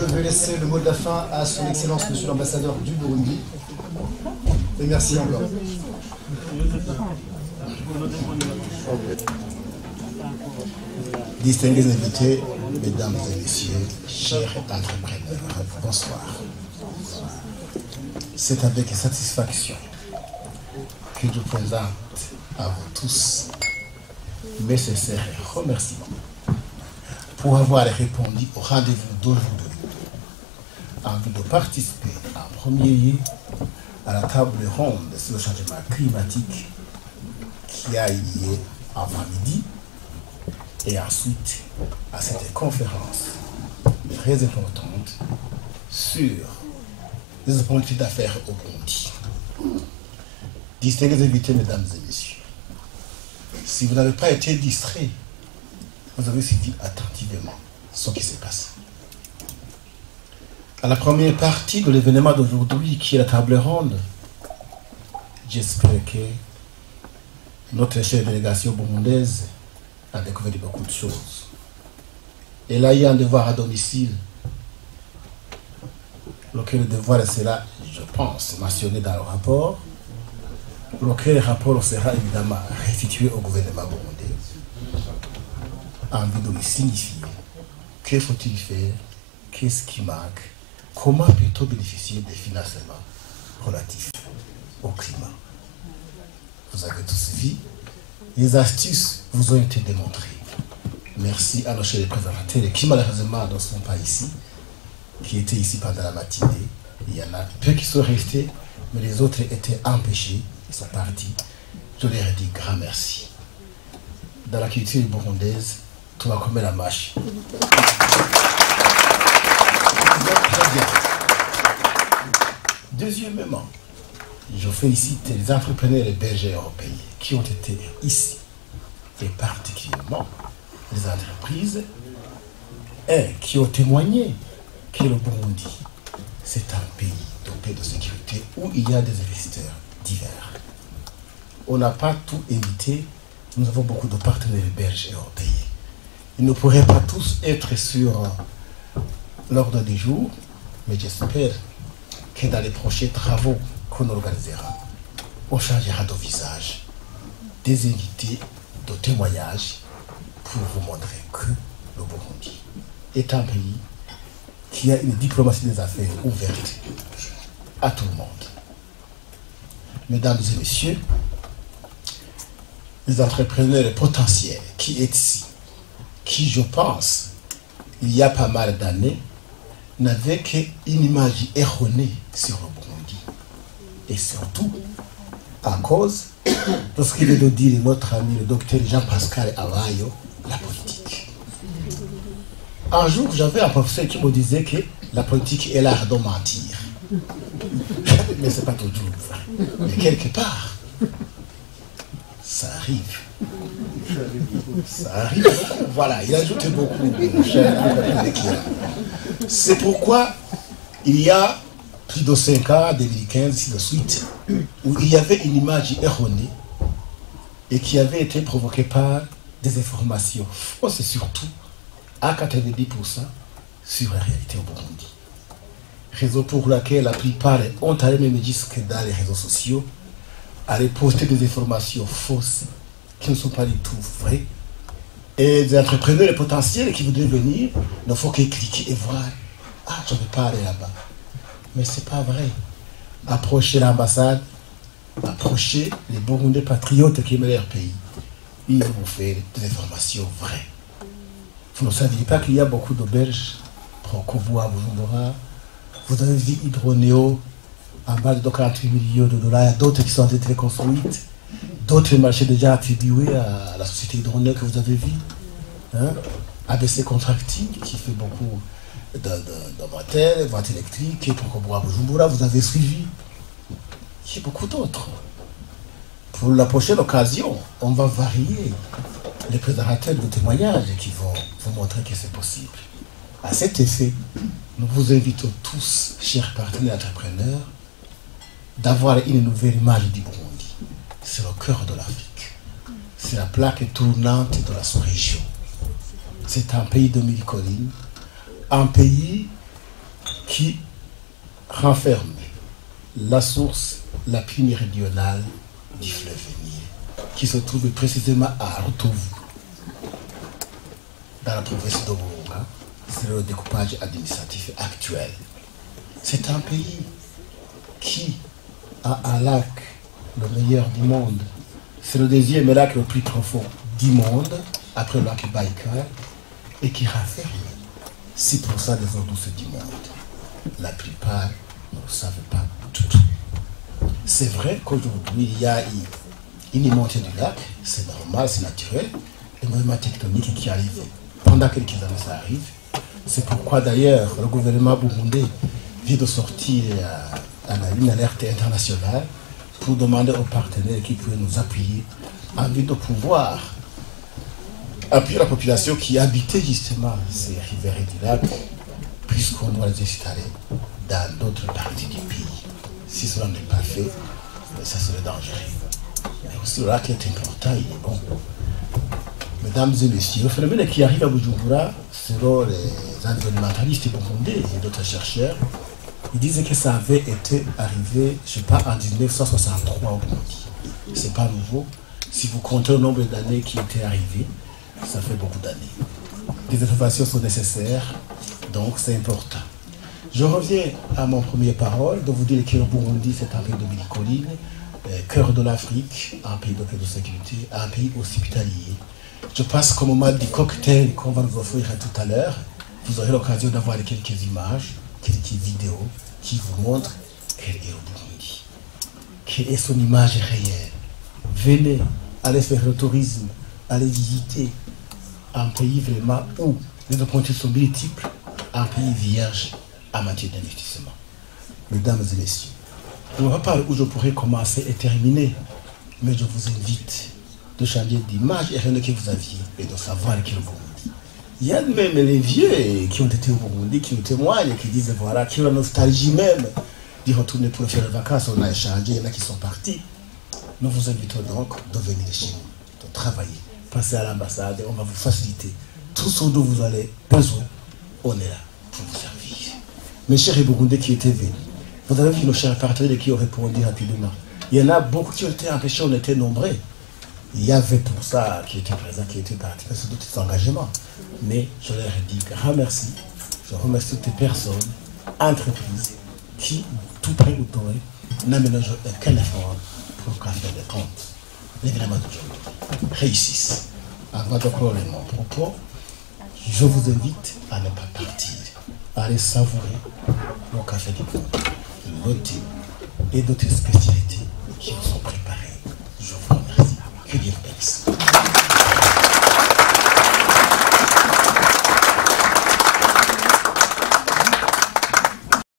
Je vais laisser le mot de la fin à son Excellence, Monsieur l'ambassadeur du Burundi. Et merci encore. Distingués invités, mesdames et messieurs, chers entrepreneurs, bonsoir. C'est avec satisfaction que je présente à vous tous mes sincères remerciements pour avoir répondu au rendez-vous d'aujourd'hui en vue de participer en premier lieu à la table ronde sur le changement climatique qui a eu lieu avant midi et ensuite à cette conférence très importante sur les opportunités d'affaires au Burundi. Distingués invités, mesdames et messieurs, si vous n'avez pas été distrait, vous avez suivi attentivement ce qui s'est passé. À la première partie de l'événement d'aujourd'hui, qui est la table ronde, j'espère que notre chère délégation burundaise a découvert beaucoup de choses. Elle a eu un devoir à domicile, lequel devoir sera, je pense, mentionné dans le rapport, lequel rapport sera évidemment restitué au gouvernement burundais en vue de lui signifier que faut-il faire, qu'est-ce qui manque, comment peut-on bénéficier des financements relatifs au climat. Vous avez tous vu, les astuces vous ont été démontrées. Merci à nos chers représentants qui malheureusement ne sont pas ici, qui étaient ici pendant la matinée. Il y en a peu qui sont restés, mais les autres étaient empêchés, ils sont partis. Je leur ai dit grand merci. Dans la culture burundaise, tout va comme la marche. Très bien. Deuxièmement, je félicite les entrepreneurs et bergers européens qui ont été ici, et particulièrement les entreprises qui ont témoigné que le Burundi, c'est un pays doté de sécurité où il y a des investisseurs divers. On n'a pas tout évité, nous avons beaucoup de partenaires bergers européens. Ils ne pourraient pas tous être sur l'ordre du jour, mais j'espère que dans les prochains travaux qu'on organisera, on changera de visage, des invités, de témoignages, pour vous montrer que le Burundi est un pays qui a une diplomatie des affaires ouverte à tout le monde. Mesdames et messieurs, les entrepreneurs potentiels qui est ici, qui, je pense, il y a pas mal d'années, n'avaient qu'une image erronée sur le Burundi. Et surtout, à cause de ce qu'il vient de dire notre ami le docteur Jean-Pascal Abayo, la politique. Un jour, j'avais un professeur qui me disait que la politique est l'art de mentir. Mais ce n'est pas toujours vrai. Mais quelque part, ça arrive. Ça arrive beaucoup. Voilà, il ajoute beaucoup. C'est pourquoi il y a plus de 5 ans, 2015, ainsi de suite, où il y avait une image erronée et qui avait été provoquée par des informations fausses, surtout à 90% sur la réalité au Burundi. Raison pour laquelle la plupart ont allé même jusque dans les réseaux sociaux, aller poster des informations fausses qui ne sont pas du tout vraies. Et des entrepreneurs potentiels qui voudraient venir, il ne faut qu'ils cliquent et voir. Ah, je ne vais pas aller là-bas. Mais ce n'est pas vrai. Approchez l'ambassade, approchez les Burundais patriotes qui aiment leur pays. Ils vont vous faire des informations vraies. Vous ne saviez pas qu'il y a beaucoup d'auberges, Procovo à Bujumbura. Vous avez vu Hydroneo en bas de 48 millions de dollars. Il y a d'autres qui sont en train d'être construites. D'autres marchés déjà attribués à la société Hydroneo que vous avez vu. Hein? ABC Contracting qui fait beaucoup de voitures électriques, et Procovo à Bujumbura, vous avez suivi. Il y a beaucoup d'autres. Pour la prochaine occasion, on va varier les présentateurs de témoignages qui vont vous montrer que c'est possible. À cet effet, nous vous invitons tous, chers partenaires entrepreneurs, d'avoir une nouvelle image du Burundi. C'est le cœur de l'Afrique. C'est la plaque tournante de la sous-région. C'est un pays de 1000 collines, un pays qui renferme la source la plus méridionale du fleuve Nié, qui se trouve précisément à Rutovu, dans la province d'Oburunga. C'est le découpage administratif actuel. C'est un pays qui a un lac le meilleur du monde. C'est le deuxième lac le plus profond du monde, après le lac Baïkal, et qui renferme 6% des eaux douces du monde. La plupart ne le savent pas du tout. C'est vrai qu'aujourd'hui, il y a une montée du lac, c'est normal, c'est naturel, le mouvement tectonique qui arrive. Pendant quelques années, ça arrive. C'est pourquoi d'ailleurs le gouvernement burundais vient de sortir une alerte internationale pour demander aux partenaires qui pouvaient nous appuyer en vue de pouvoir appuyer la population qui habitait justement ces riverains du lac, puisqu'on doit les installer dans d'autres parties du pays. Si cela n'est pas fait, ça serait dangereux. Mais aussi le lac est important, il est bon. Mesdames et messieurs, le phénomène qui arrive à Bujumbura, selon les environnementalistes burundais et d'autres chercheurs, ils disaient que ça avait été arrivé, je ne sais pas, en 1963 au Burundi. C'est pas nouveau. Si vous comptez le nombre d'années qui étaient arrivées, ça fait beaucoup d'années. Des informations sont nécessaires, donc c'est important. Je reviens à mon premier parole de vous dire que le Burundi, c'est un pays de mille collines, cœur de l'Afrique, un pays de paix de sécurité, un pays hospitalier. Je passe qu'au moment du cocktail qu'on va nous offrir tout à l'heure, vous aurez l'occasion d'avoir quelques images, quelques vidéos qui vous montrent quel est le Burundi, quelle est son image réelle. Venez, allez faire le tourisme, allez visiter un pays vraiment où les opportunités sont multiples, un pays vierge en matière d'investissement. Mesdames et messieurs, je ne vois pas où je pourrais commencer et terminer, mais je vous invite de changer d'image et rien que vous aviez et de savoir qui est le Burundi. Il y a même les vieux qui ont été au Burundi, qui nous témoignent, qui disent voilà, qui ont la nostalgie même d'y retourner pour faire les vacances. On a échangé, il y en a qui sont partis. Nous vous invitons donc de venir chez nous, de travailler, passer à l'ambassade, on va vous faciliter tout ce dont vous avez besoin. On est là pour vous servir. Mes chers Burundais qui étaient venus, vous avez vu nos chers partenaires qui ont répondu rapidement. Il y en a beaucoup qui ont été empêchés, on était nombreux. Il y avait pour ça qui étaient présents, qui étaient participés sur d'autres engagements. Mais je leur ai dit grand merci. Je remercie toutes les personnes, entreprises, qui, tout près ou tout loin, n'aménagent aucun effort pour qu'à faire des comptes. L'événement d'aujourd'hui réussissent. Avant de clore mon propos, je vous invite à ne pas partir, à aller savourer le café du monde, le thé et d'autres spécialités.